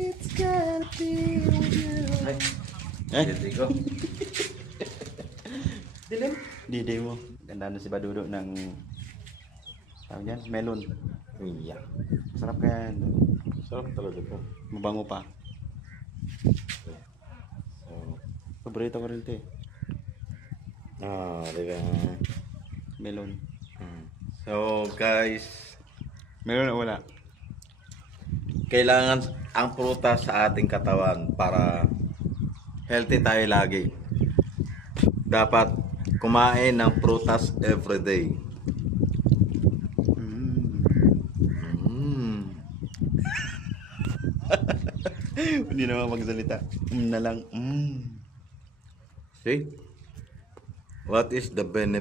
It's gotta be with you. Hindi ko. Dilim? Didi mo. Ganda na si Badudo ng tawag yan, melon. Iya. Masarap kaya yan. Sarap talaga to. Mabango pa. So, Paborito ko rin ito eh. di ba? Melon. So, guys, Melon o wala? kailangan ang prutas sa ating katawan para healthy tayo lagi. Dapat kumain ng prutas everyday. Hindi naman magsalita. Na lang. See? What is the benefit?